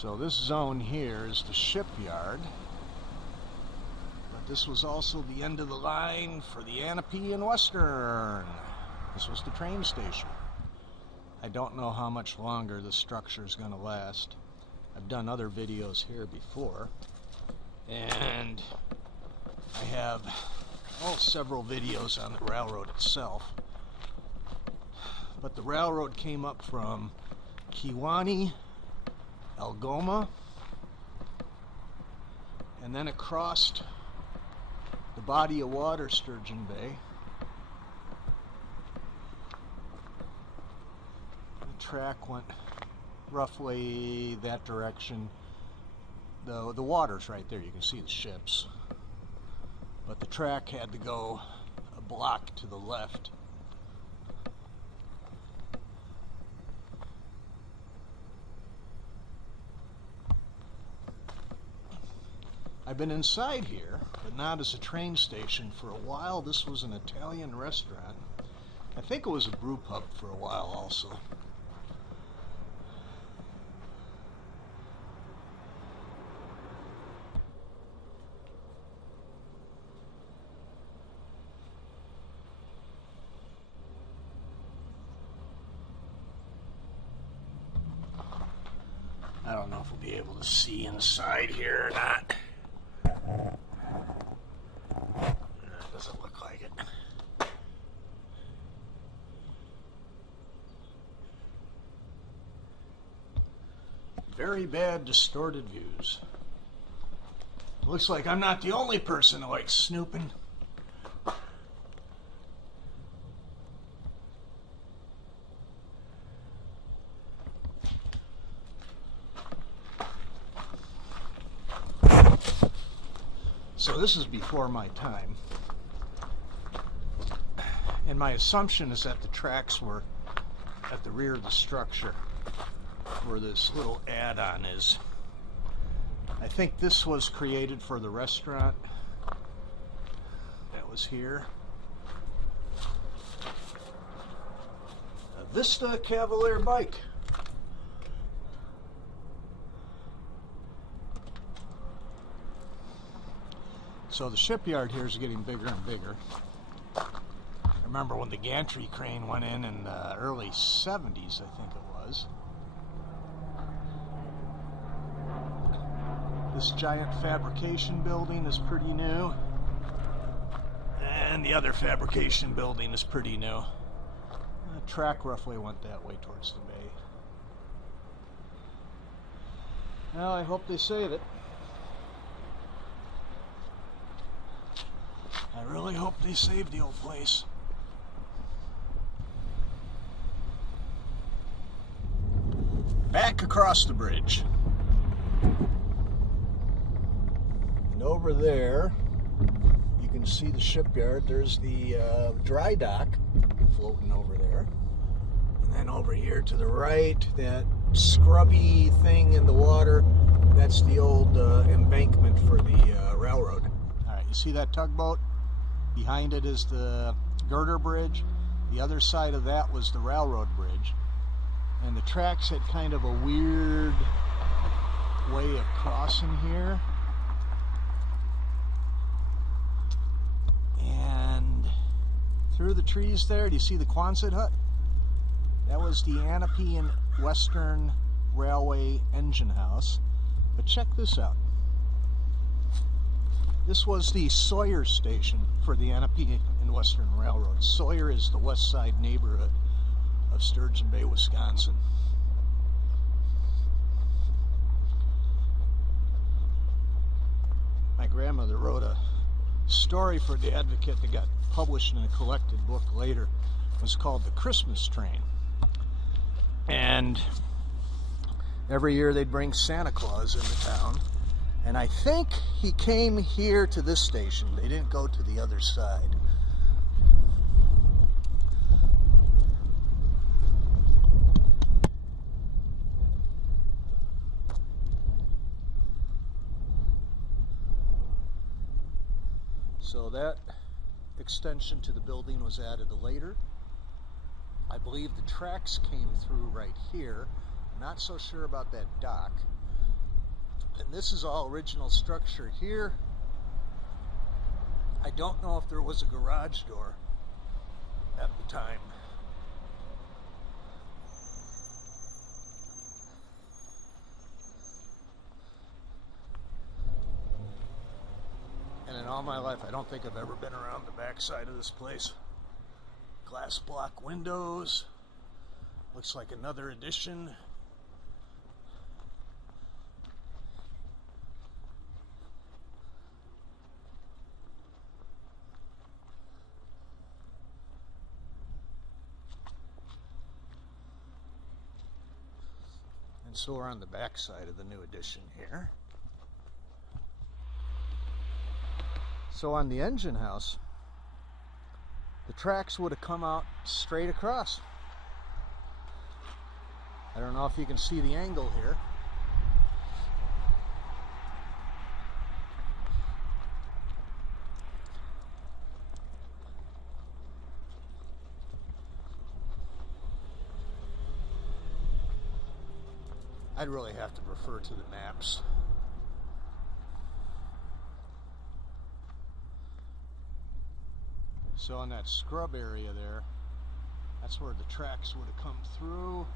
So this zone here is the shipyard, but this was also the end of the line for the Ahnapee and Western. This was the train station. I don't know how much longer the structure is going to last. I've done other videos here before, and I have several videos on the railroad itself. But the railroad came up from Kewaunee, Algoma, and then across the body of water, Sturgeon Bay. The track went roughly that direction. The water's right there, you can see the ships. But the track had to go a block to the left. I've been inside here, but not as a train station for a while. This was an Italian restaurant. I think it was a brew pub for a while also. I don't know if we'll be able to see inside here or not. It doesn't look like it. Very bad distorted views. Looks like I'm not the only person who likes snooping. So this is before my time, and my assumption is that the tracks were at the rear of the structure where this little add-on is. I think this was created for the restaurant that was here. A Vista Cavalier bike. So the shipyard here is getting bigger and bigger. I remember when the gantry crane went in the early 70s, I think it was. This giant fabrication building is pretty new. And the other fabrication building is pretty new. The track roughly went that way towards the bay. Well, I hope they save it. I really hope they save the old place. Back across the bridge. And over there, you can see the shipyard. There's the dry dock floating over there. And then over here to the right, that scrubby thing in the water, that's the old embankment for the railroad. All right, you see that tugboat? Behind it is the girder bridge. The other side of that was the railroad bridge. And the tracks had kind of a weird way of crossing here. And through the trees there, do you see the Quonset hut? That was the Ahnapee and Western Railway engine house. But check this out. This was the Sawyer Station for the Ahnapee and Western Railroad. Sawyer is the west side neighborhood of Sturgeon Bay, Wisconsin. My grandmother wrote a story for the Advocate that got published in a collected book later. It was called The Christmas Train. And every year they'd bring Santa Claus into town. And I think he came here to this station. They didn't go to the other side. So that extension to the building was added later. I believe the tracks came through right here. I'm not so sure about that dock. And this is all original structure here. I don't know if there was a garage door at the time. And in all my life, I don't think I've ever been around the back side of this place. Glass block windows. Looks like another addition. And so we're on the back side of the new addition here. So on the engine house, the tracks would have come out straight across. I don't know if you can see the angle here. I'd really have to refer to the maps. So in that scrub area there, that's where the tracks would have come through.